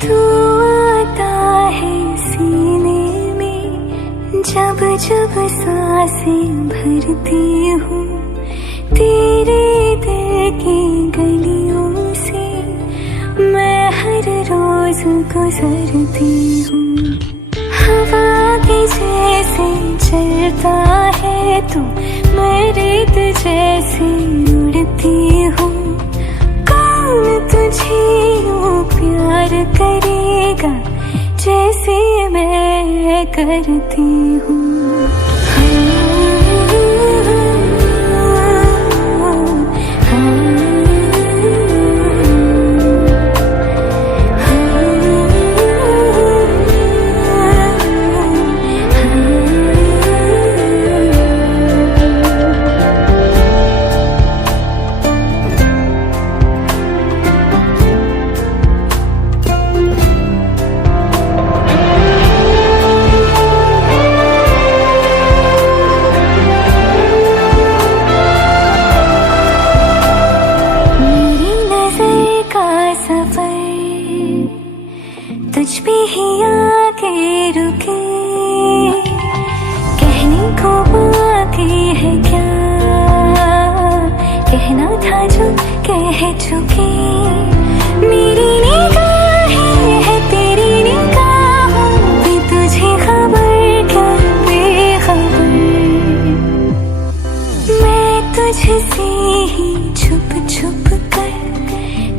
तू आता है सीने में, जब जब सांसें भरती हूँ, तेरे दिल की गलियों से मैं हर रोज गुजरती हूँ। हवा के जैसे चलता है तू, मैं रेत जैसे उड़ती हूँ। कौन तुझे यूं प्यार करेगा जैसे मैं करती हूँ। तुझ पे ही आके रुके, कहने को बाकी है क्या, कहना था जो कह चुके। मेरी निगाहें है तेरी निगाहों पे, तुझे खबर क्या बेखबर। मैं तुझसे ही छुप छुप कर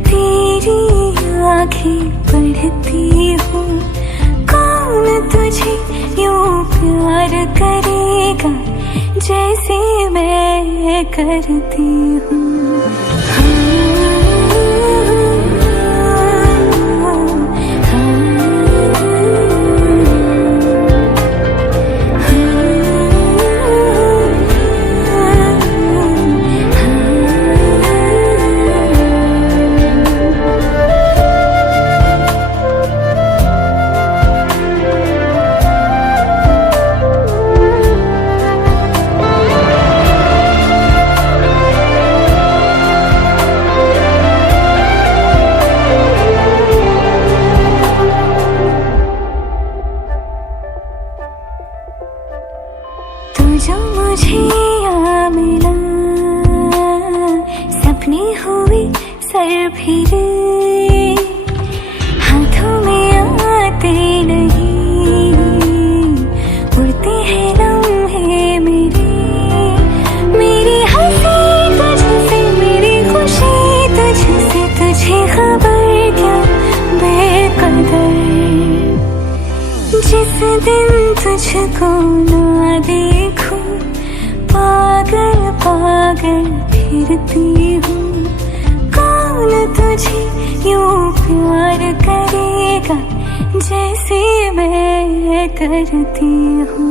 तेरी आँखें पढ़ती हूँ। कौन तुझे यूं प्यार करेगा जैसे मैं करती हूँ। जो मुझे यहाँ मिला, सपने हुए सर फिरे, हाथों में आते नहीं, उड़ते हैं लम्हे मेरे। मेरी हंसी तुझसे, मेरी खुशी तुझसे, तुझे खबर क्या बेकदर। जिस दिन तुझको ना देखूं, पागल पागल फिरती हूँ। कौन तुझे यूं प्यार करेगा जैसे मैं करती हूँ।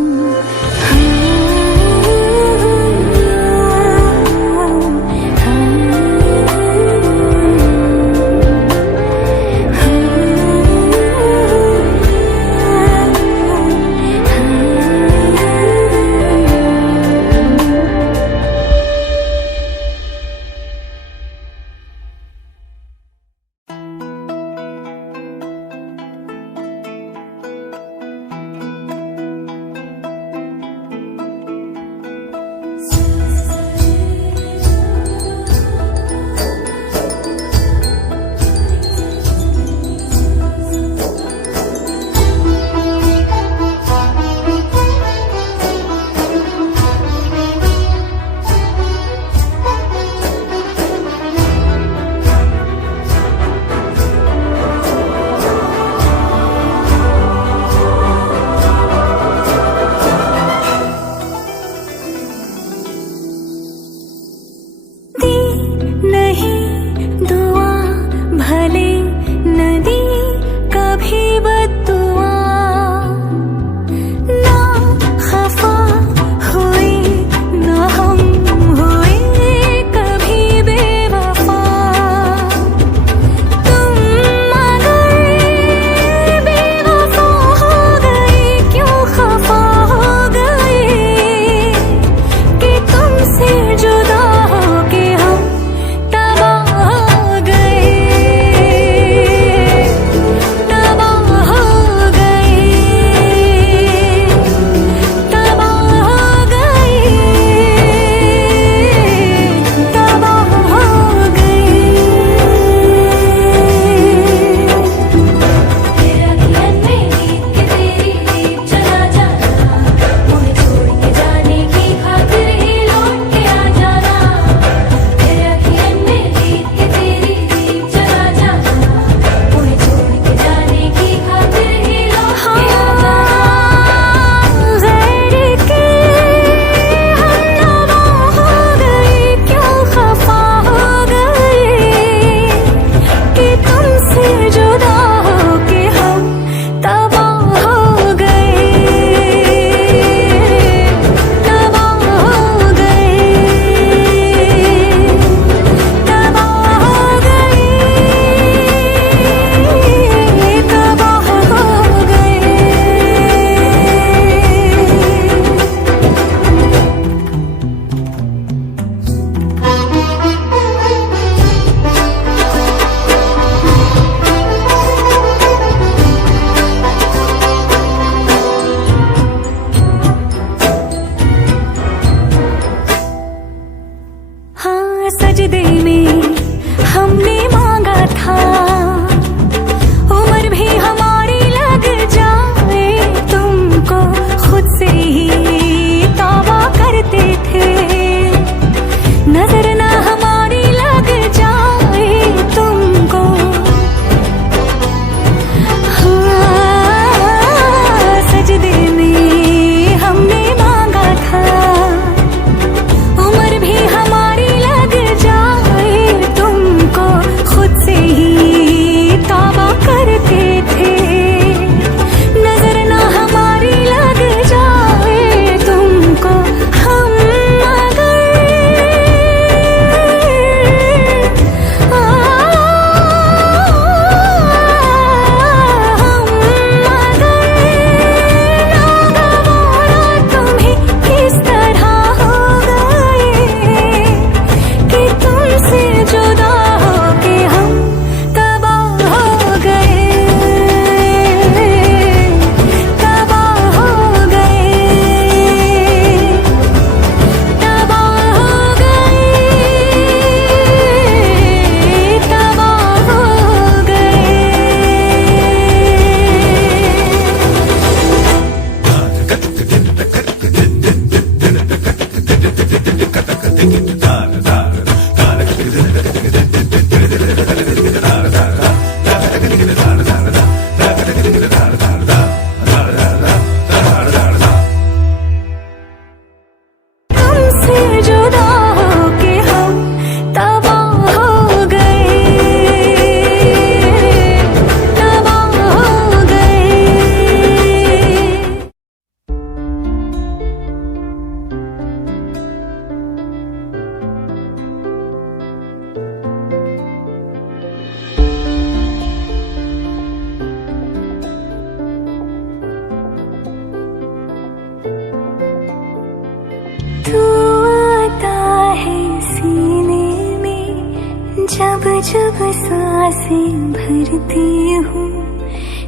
जब सांसें भरती हूँ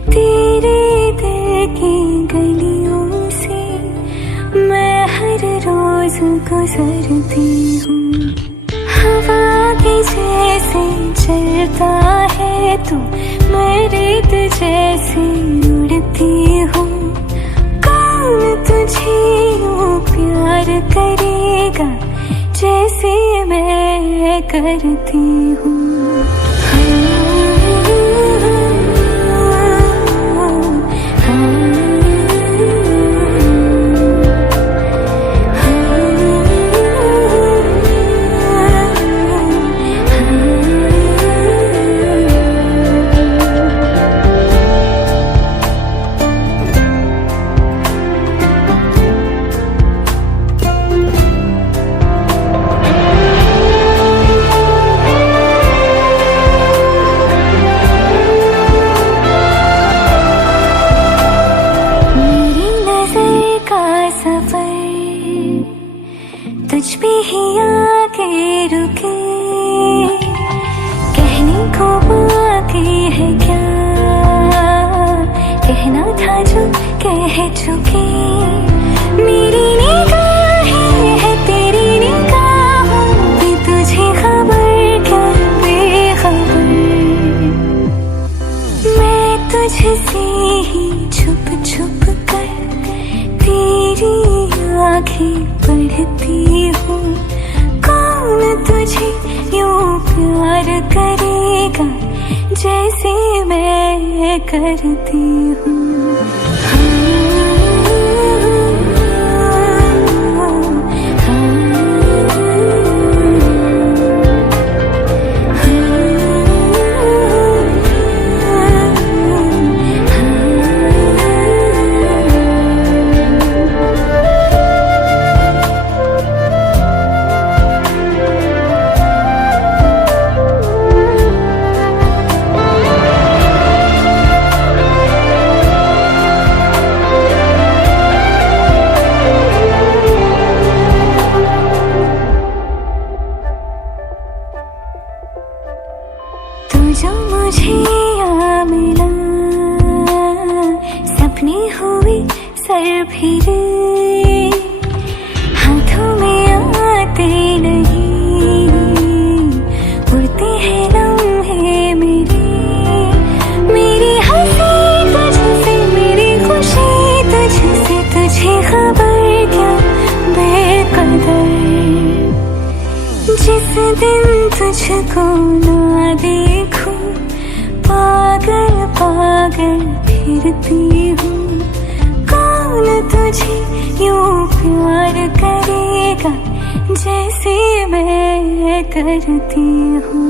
तेरे दिल की गलियों से, मैं हर रोज गुजरती हूँ। हवा के जैसे चलता है तू, मैं रेत जैसे उड़ती हूँ। कौन तुझे यूँ प्यार करेगा जैसे मैं करती हूँ। तुझ पे ही आके रुके, कहने को बाकी है क्या, कहना था जो कह चुके। मेरी निगाहें है तेरी निगाहों पे, तुझे खबर क्या बेखबर। मैं तुझसे ही छुप छुप कर तेरी आँखें पढ़ती हूँ। कौन तुझे यूँ प्यार करेगा जैसे मैं करती हूँ। जो मुझे यहाँ मिला, सपने हुए सर फिरे, हाथों में आते नहीं, उड़ते हैं लम्हे मेरे। मेरी हंसी तुझसे, मेरी खुशी तुझसे, तुझे खबर क्या बेकदर। जिस दिन तुझको ना देखूं, पागल पागल फिरती हूँ। कौन तुझे यूँ प्यार करेगा जैसे मैं करती हूँ।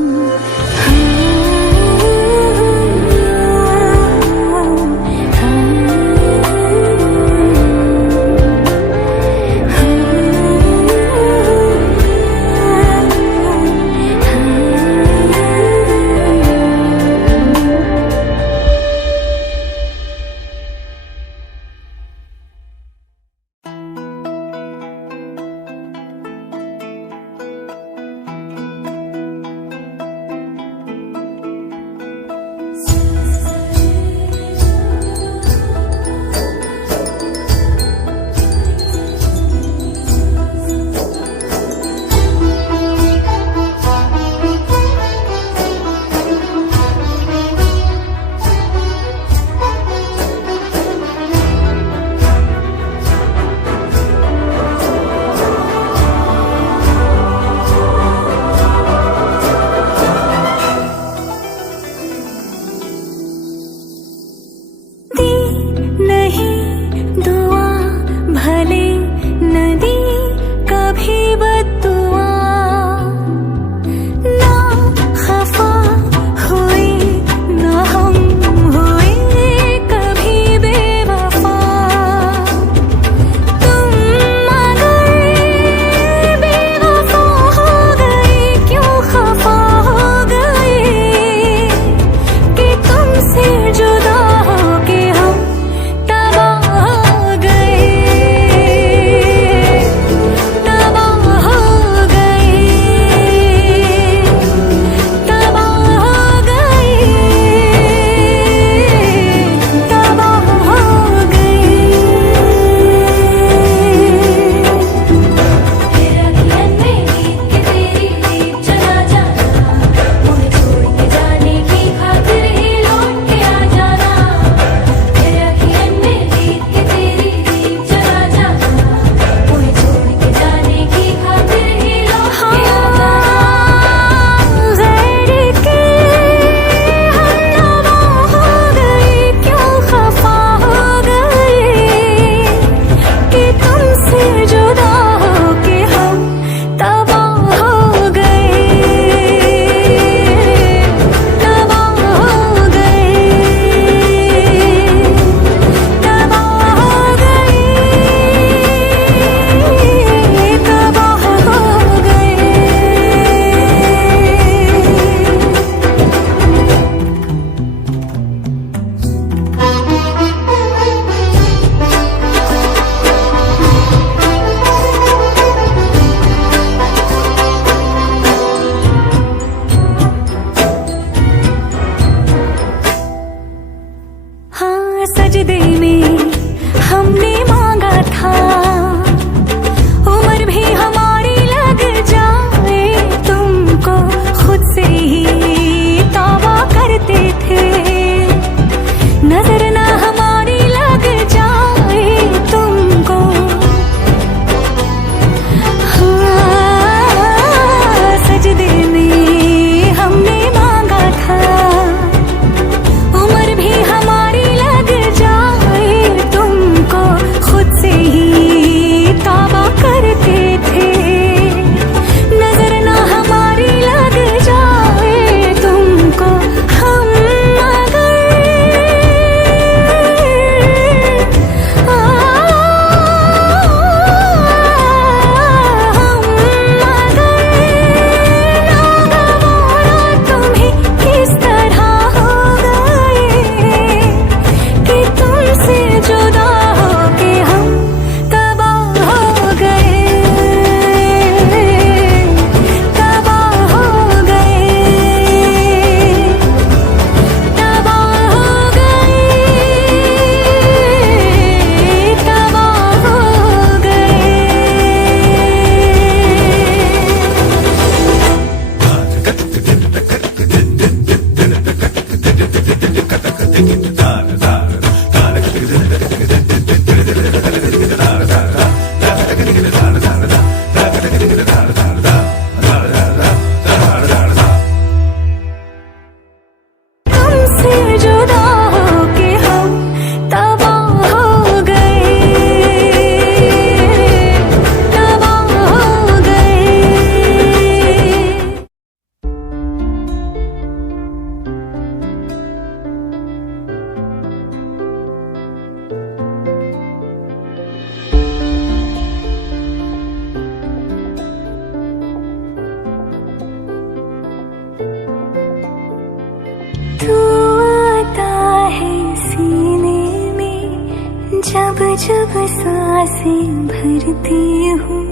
तू आता है सीने में, जब जब सांसें भरती हूँ,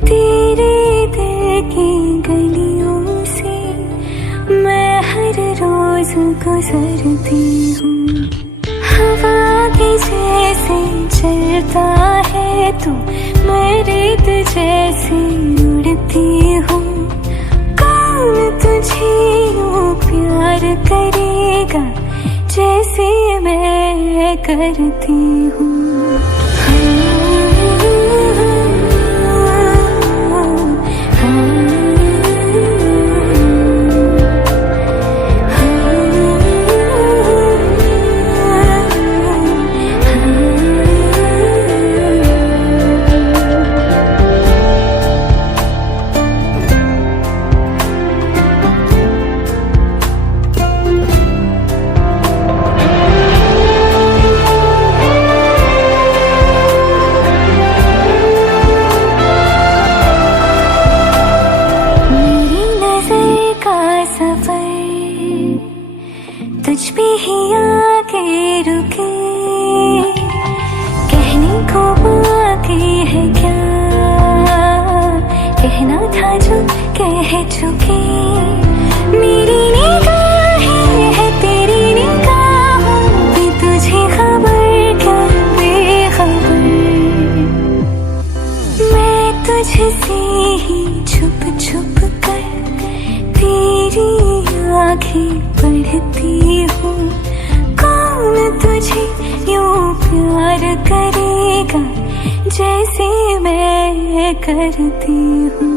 तेरे दिल की गलियों से मैं हर रोज गुजरती हूँ। हवा के जैसे चलता है तू, मैं रेत जैसे उड़ती हूँ। कौन तुझे यूँ प्यार करेगा जैसे मैं करती हूँ। तुझ पे ही आके रुके, कहने को बाकी है क्या, कहना था जो कह चुके। मेरी निगाहें है तेरी निगाहों पे, तुझे खबर क्या बेखबर। मैं तुझसे ही छुप छुप कर तेरी आँखें पढ़ती हूँ। कौन तुझे यूँ प्यार करेगा जैसे मैं करती हूँ।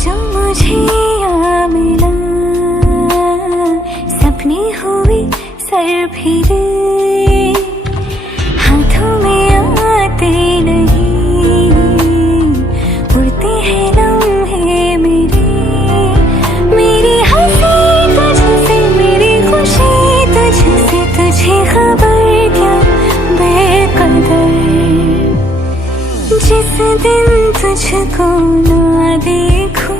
जो मुझे यहाँ मिला, सपने हुए सर फिरे, हाथों में आते नहीं, उड़ते हैं लम्हे मेरे। मेरी हंसी तुझसे, मेरी खुशी तुझसे, तुझे खबर क्या बेकदर। जिस दिन तुझको ना देखूं,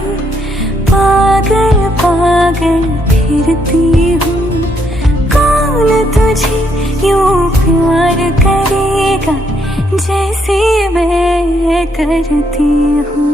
पागल पागल फिरती हूँ। कौन तुझे यूँ प्यार करेगा जैसे मैं करती हूँ।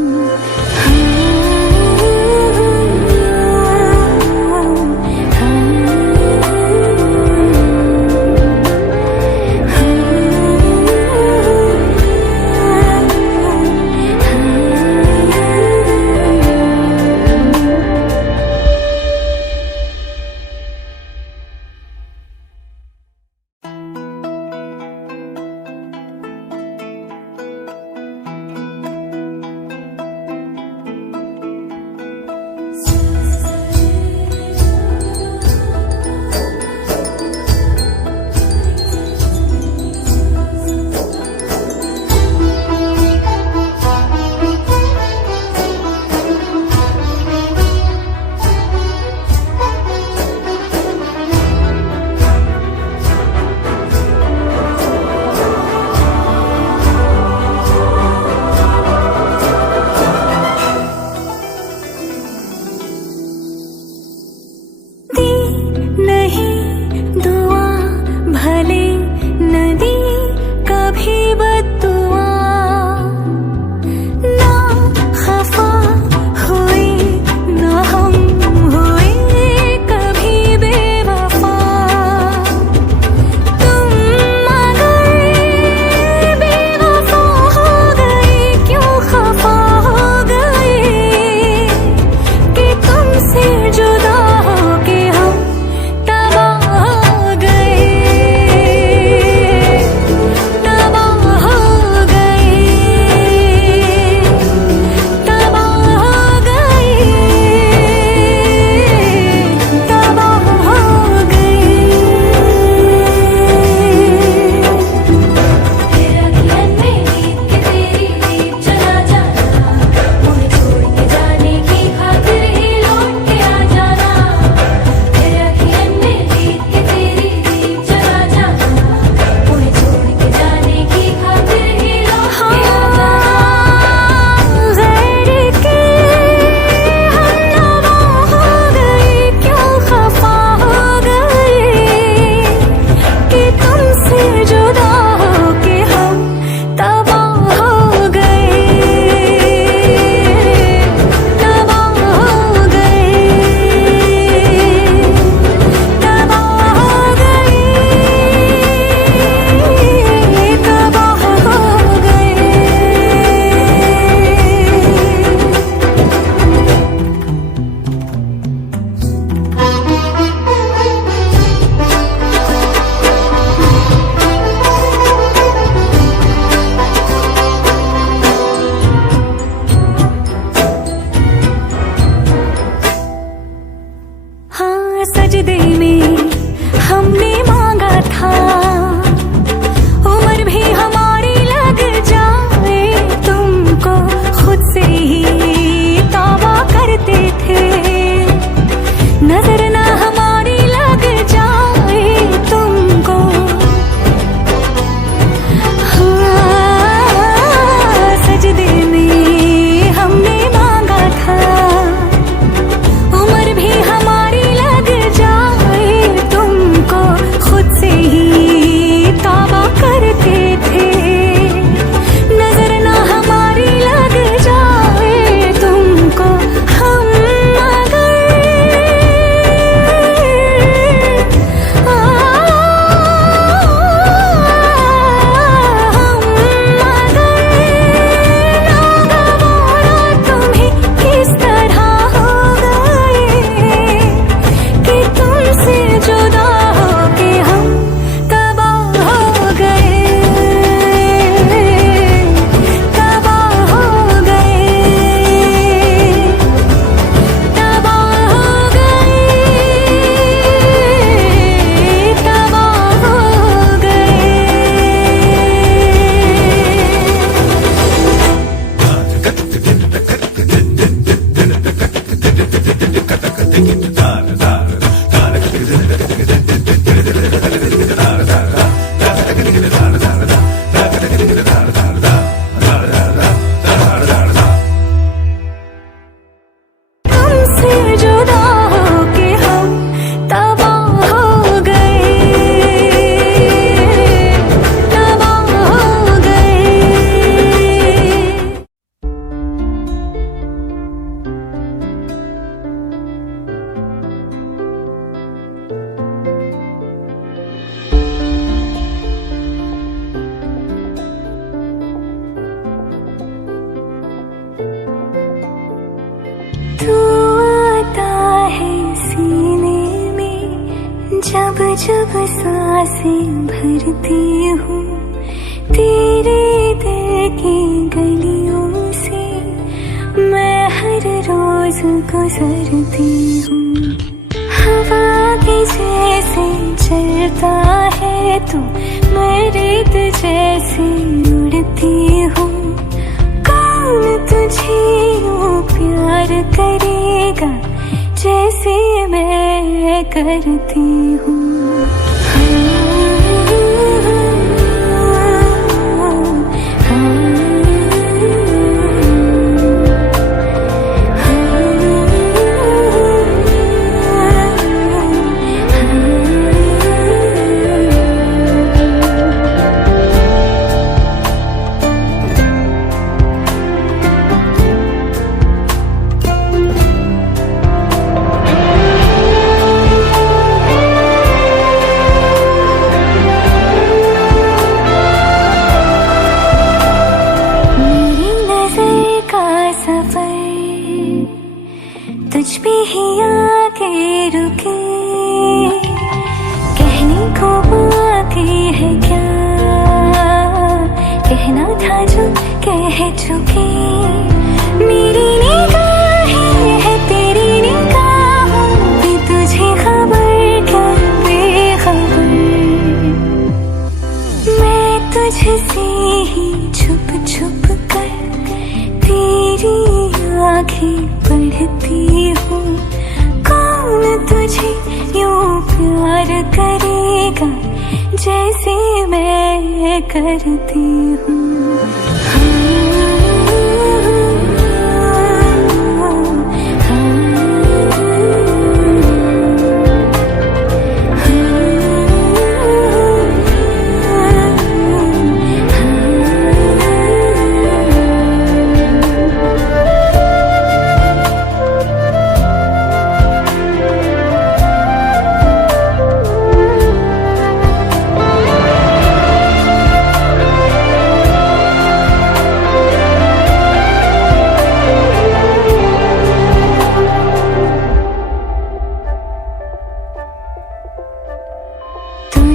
जब जब सांसें भरती हूँ तेरे दिल की गलियों से, मैं हर रोज गुजरती हूँ। हवा के जैसे चलता है तू, मैं रेत जैसे उड़ती हूँ। कौन तुझे यूँ प्यार करेगा जैसे मैं करती हूँ। तुझ पे ही आके रुके, कहने को बाकी है क्या, कहना था जो कह चुके। मेरी निगाहें है तेरी निगाहों पे, तुझे खबर क्या बेखबर। मैं तुझसे ही छुप छुप कर तेरी आँखें पढ़ती हूँ। कौन तुझे यूँ प्यार करेगा जैसे मैं करती हूँ।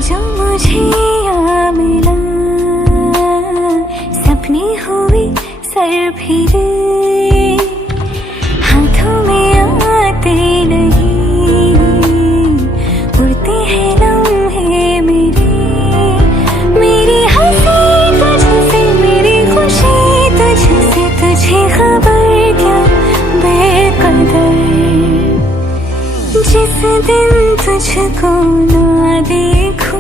जो मुझे यहाँ मिला, सपने हुए सर फिरे, हाथों में आते नहीं, उड़ते हैं लम्हे मेरे। मेरी हंसी तुझसे, मेरी खुशी तुझसे, तुझे खबर क्या बेकदर। जिस दिन तुझको ना देखूं,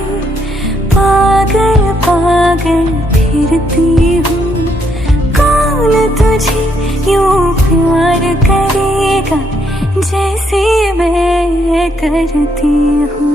पागल पागल फिरती हूँ। कौन तुझे यूँ प्यार करेगा जैसे मैं करती हूँ।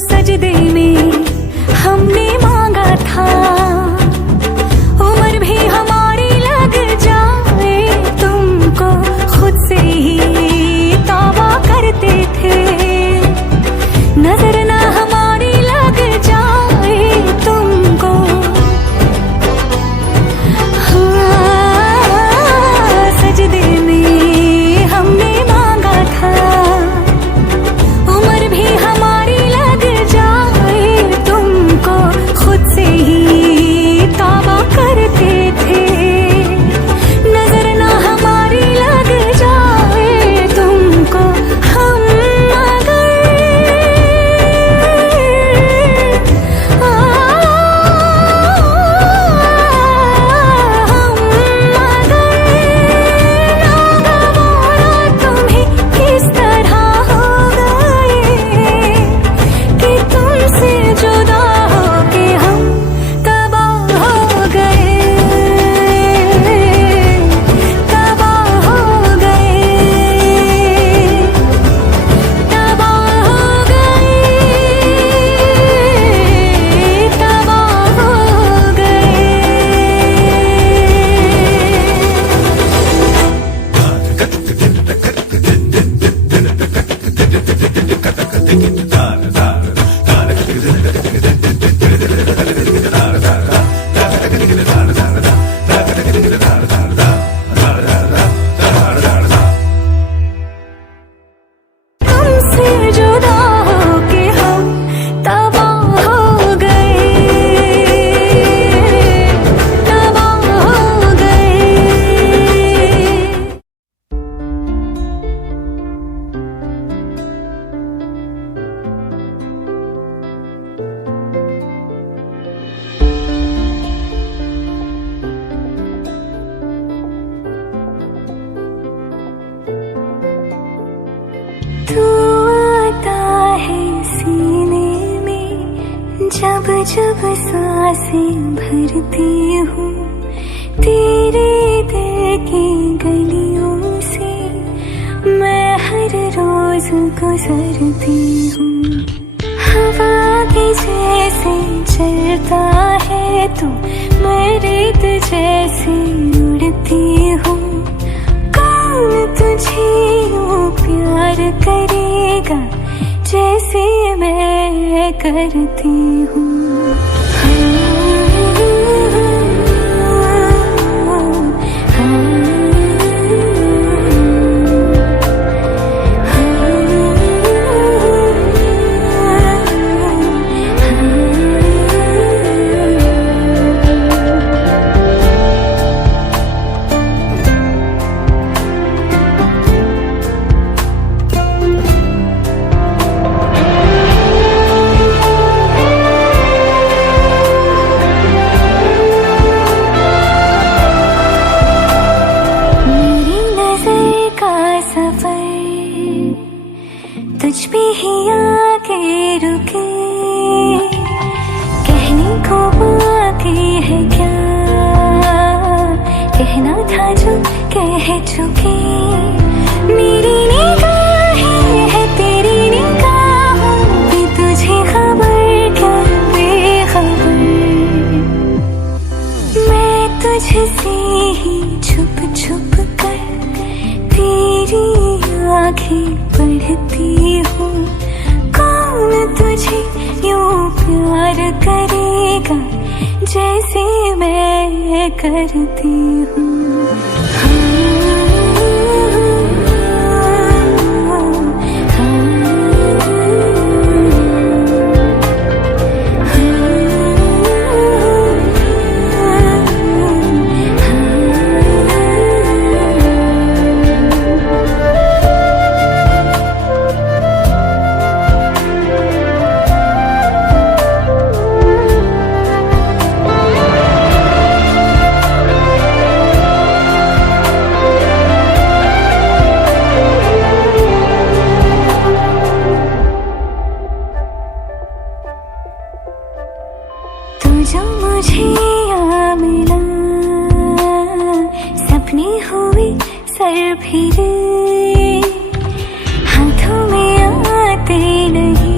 सजदे में हमने मांगा था, उम्र भी हमारी लग जाए तुमको खुद से ही तौबा करते थे। नजर ना हमारी लग जाए तुमको, हाँ, सजदे में हमने मांगा था, उम्र भी हमारी लग जाए तुमको खुद से ही तौबा करते थे। नजर ना हमारी लग जाए तुमको, हम जब जब सांसें भरती हूँ तेरे दिल की गलियों से, मैं हर रोज गुजरती हूँ। हवा के जैसे चलता है तू, मैं रेत जैसे उड़ती हूँ। कौन तुझे यूँ प्यार करेगा जैसे मैं करती हूँ। तुझ पे ही आके रुके, कहने को बाकी है क्या, कहना था जो कह चुके। मेरी निगाहें है तेरी निगाहों पे, तुझे खबर क्या बेखबर। मैं तुझसे ही छुप छुप कर तेरी आँखें पढ़ती हूँ। कौन तुझे यूँ प्यार करेगा जैसे मैं करती हूँ। जो मुझे यहाँ मिला, सपने हुए सर फिरे, हाथों में आते नहीं।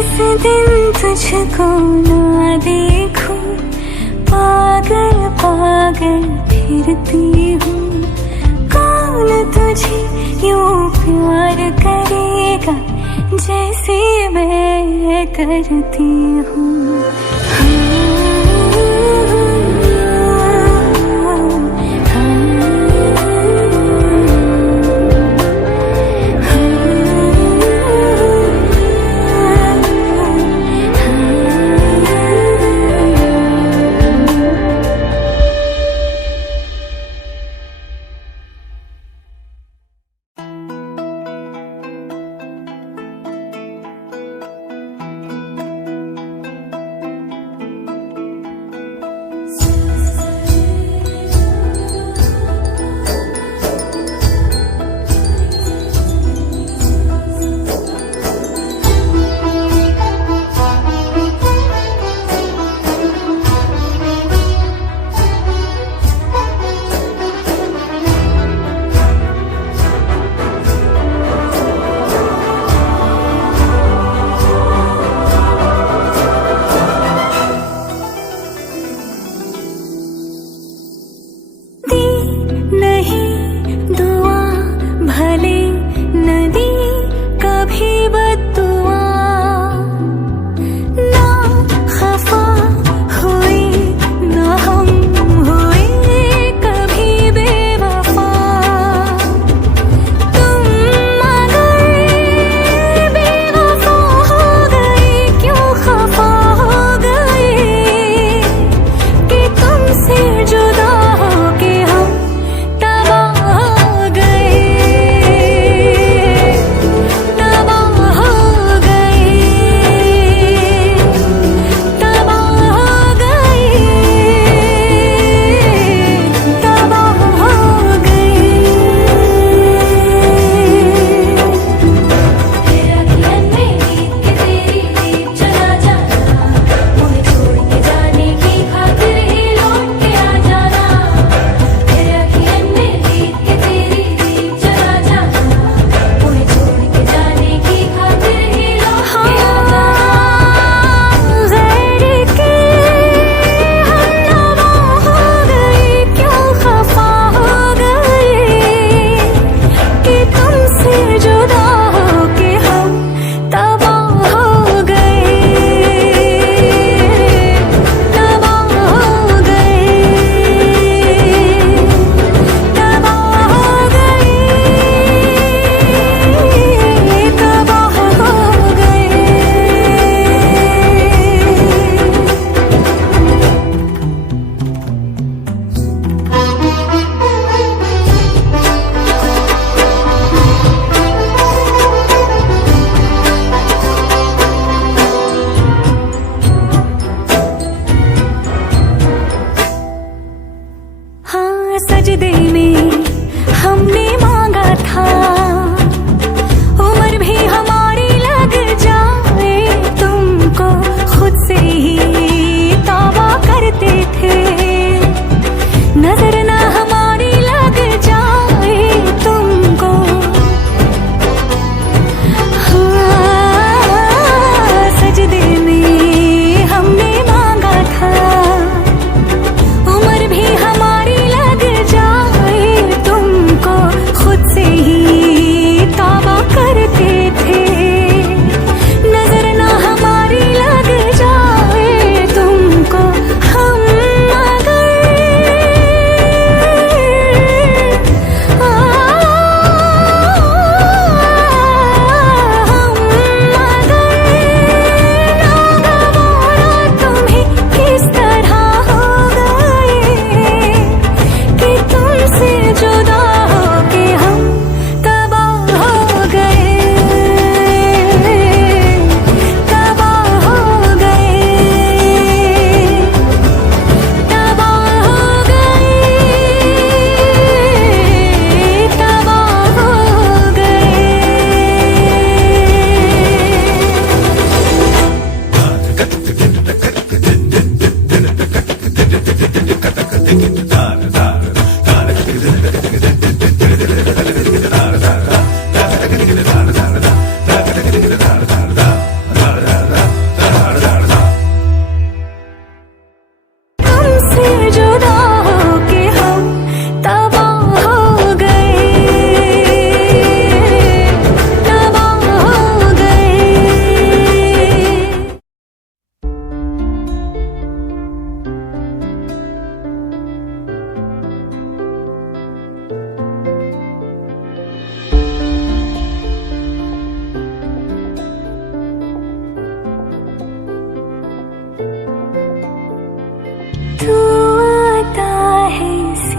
जिस दिन तुझको ना देखूं, पागल पागल फिरती हूँ। कौन तुझे यूं प्यार करेगा जैसे मैं करती हूँ।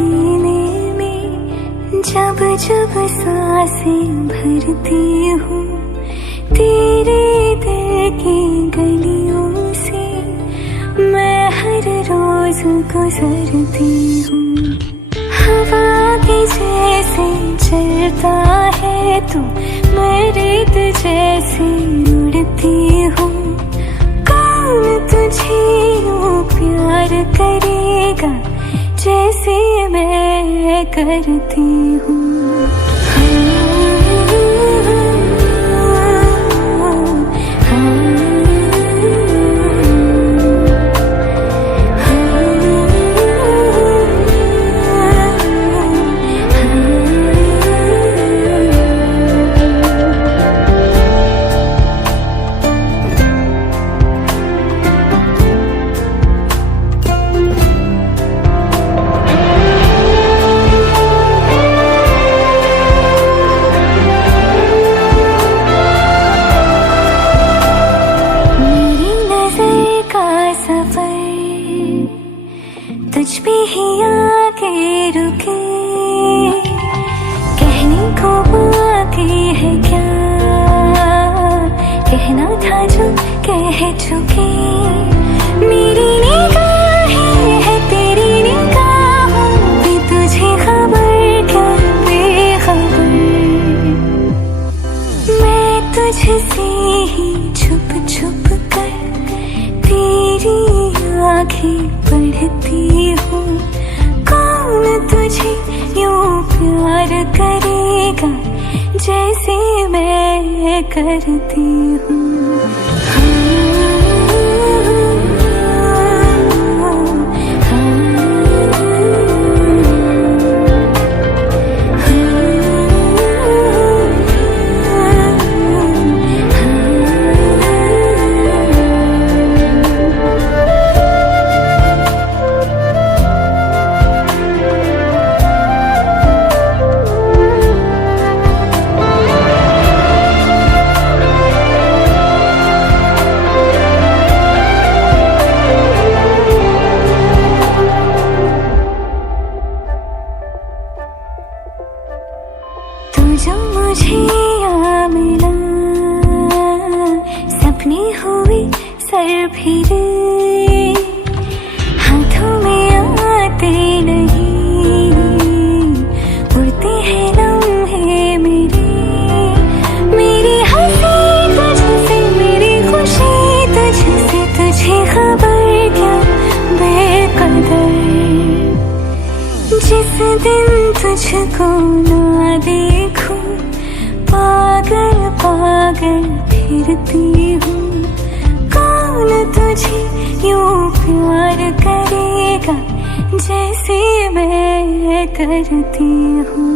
सीने में जब जब सांसें भरती हूँ, तेरे दिल की गलियों से मैं हर रोज गुजरती हूँ। हवा के जैसे चलता है तू, मैं रेत जैसे उड़ती हूँ। कौन तुझे यूं प्यार करेगा जैसे मैं करती हूँ। तुझ पे ही आके रुके, कहने को बाकी है क्या, कहना था जो कह चुके। मेरी निगाहें है तेरी निगाहों पे, तुझे खबर क्या बेखबर। मैं तुझसे ही छुप छुप कर तेरी आँखें पढ़ती हूँ। कौन तुझे यूं प्यार करेगा जैसे मैं करती हूँ। जो मुझे यहाँ मिला, सपने हुए सर फिरे, हाथों में आते नहीं, उड़ते हैं लम्हे मेरे। मेरी हंसी तुझसे, मेरी खुशी तुझसे, तुझे खबर क्या बेकदर। जिस दिन तुझको ना देखूं, पागल पागल फिरती हूँ। कौन तुझे यूं प्यार करेगा जैसे मैं करती हूँ।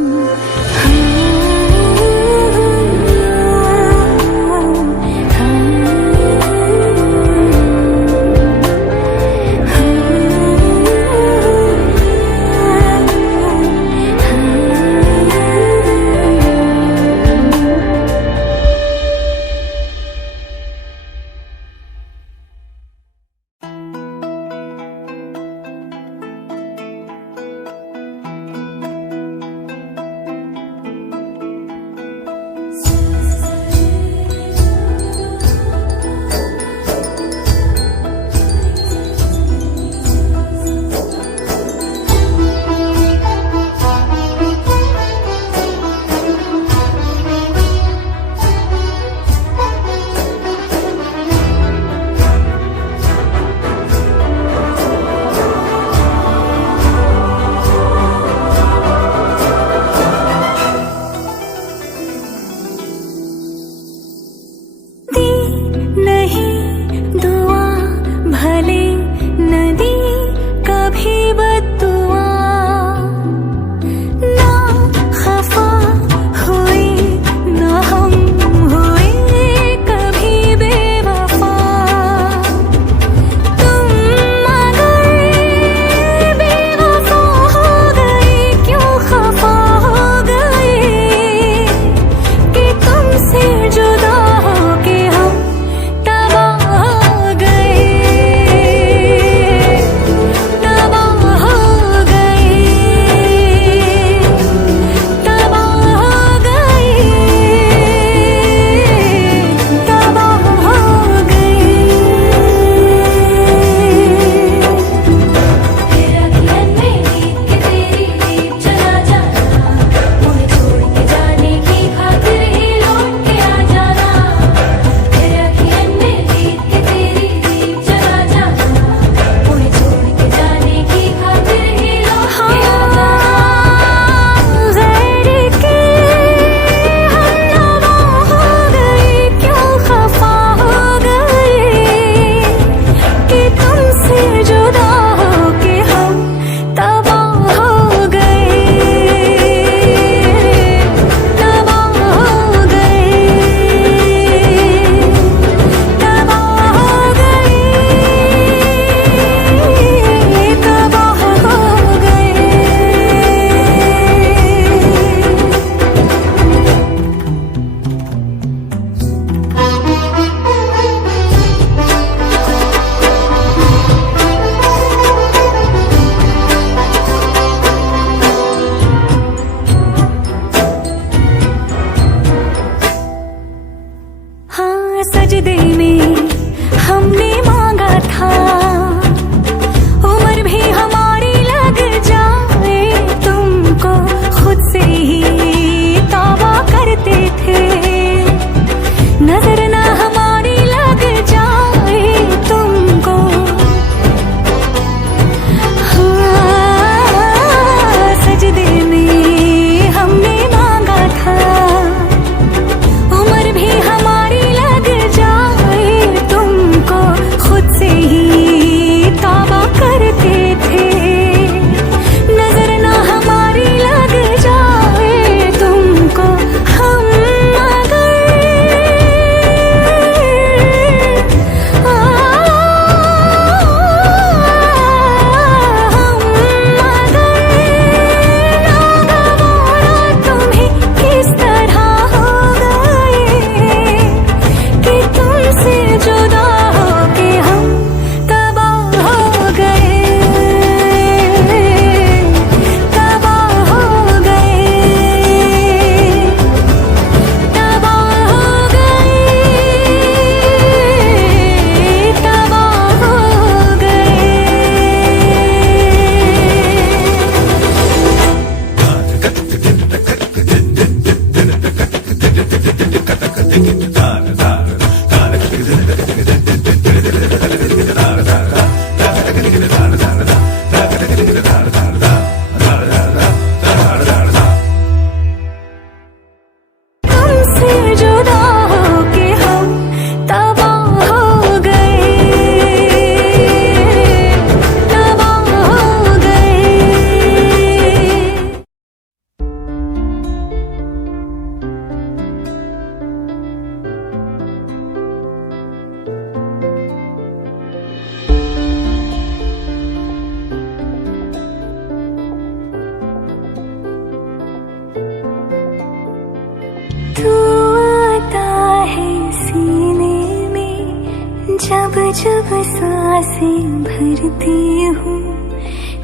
जब जब सांसें भरती हूँ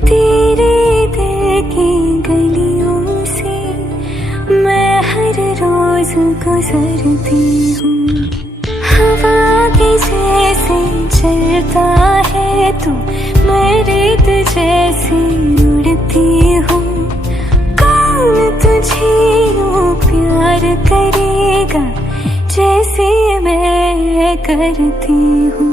तेरे दिल की गलियों से, मैं हर रोज गुजरती हूँ। हवा के जैसे चलता है तू, मैं रेत जैसे उड़ती हूँ। कौन तुझे यूँ प्यार करेगा जैसे मैं करती हूँ।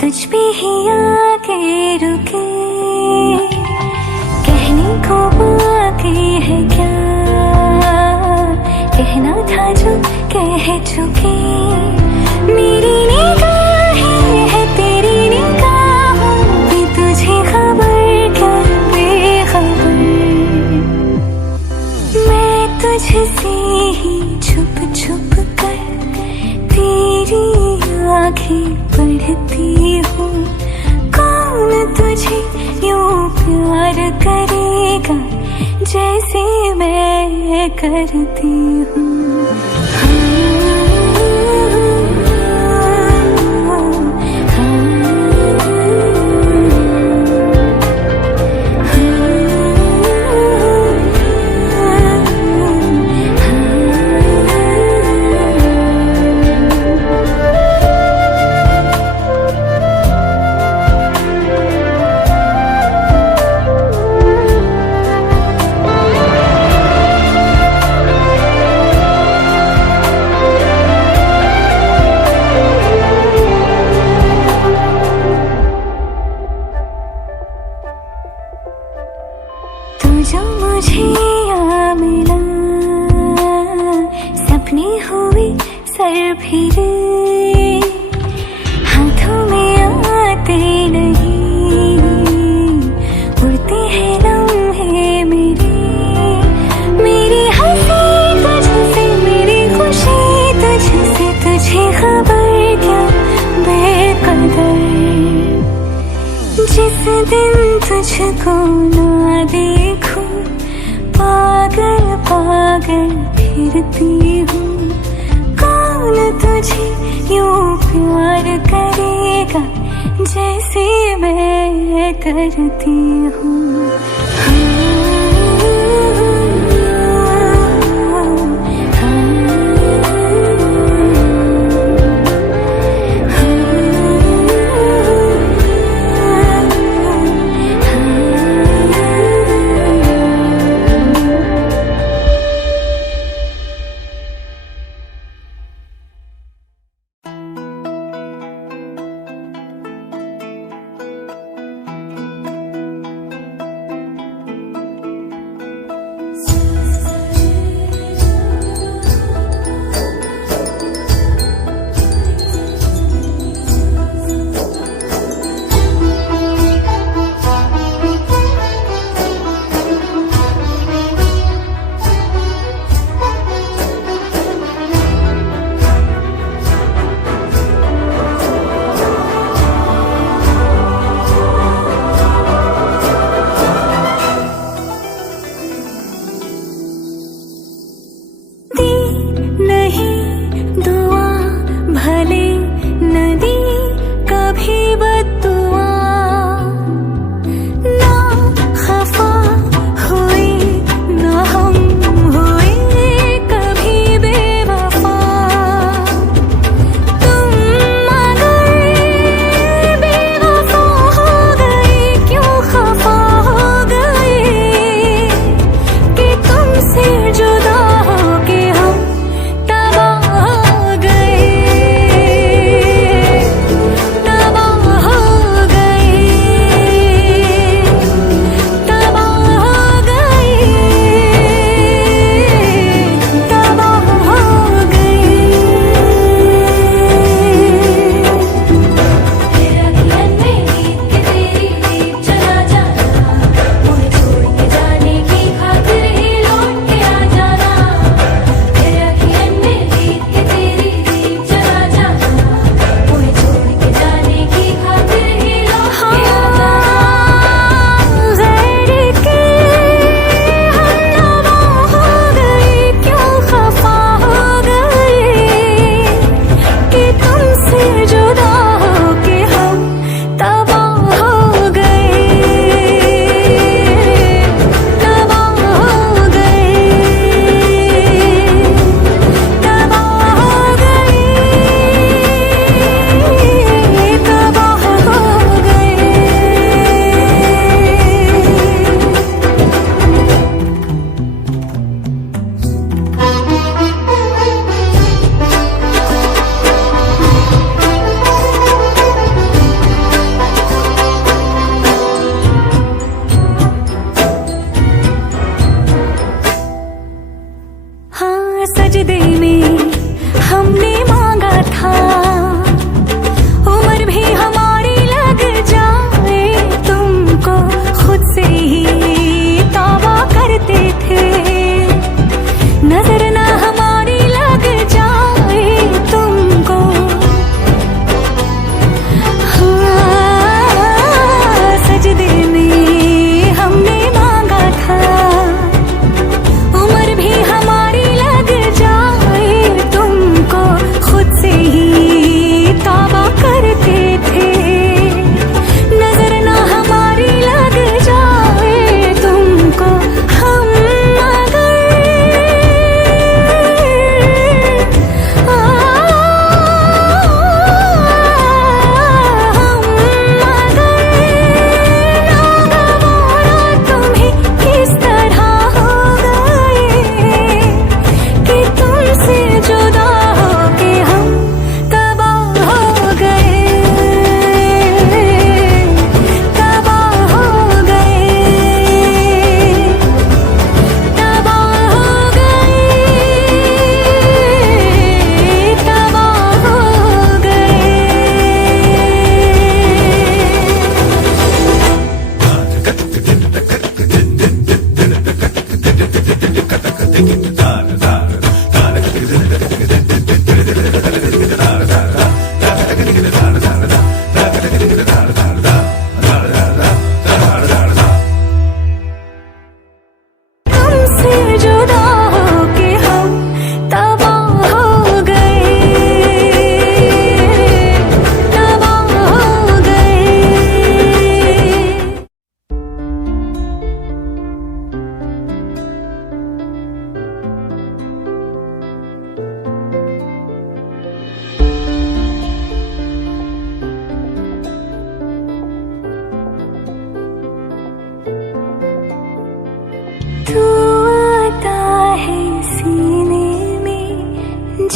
तुझ पे ही आके रुके, कहने को बाकी है क्या, कहना था जो कह चुके। मेरी निगाहें है तेरी निगाहों पे, तुझे खबर क्या बेखबर। मैं तुझसे ही छुप छुप कर तेरी आँखें पढ़ती हूँ। कौन तुझे यूँ प्यार करेगा जैसे मैं करती हूँ। जो मुझे यहाँ मिला, सपने हुए सर फिरे, हाथों में आते नहीं, उड़ते हैं लम्हे मेरे। मेरी हंसी तुझसे, मेरी खुशी तुझसे, तुझे खबर क्या बेकदर। जिस दिन तुझको ना देखूं, पागल पागल फिरती हूँ। कौन तुझे यूँ प्यार करेगा जैसे मैं करती हूँ।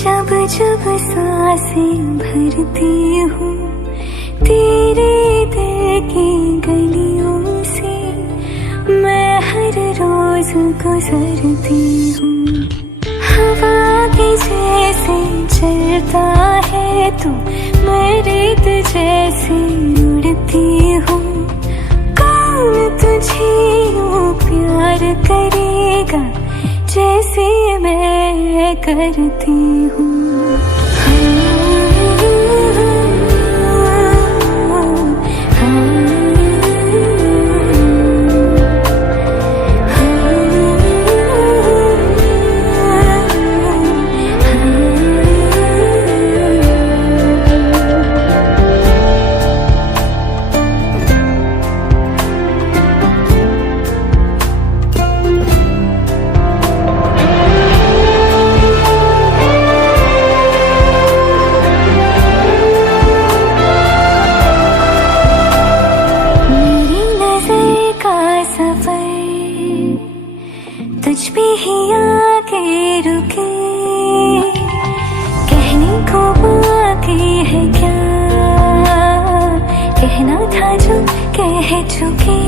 जब जब सांसें भरती हूँ तेरे दिल की गलियों से, मैं हर रोज गुजरती हूँ। हवा के जैसे चलता है तू, मैं रेत जैसे उड़ती हूँ। कौन तुझे यूं प्यार करेगा जैसे मैं करती हूँ। तुझ पे ही आके रुके, कहने को बाकी है क्या, कहना था जो कह चुके।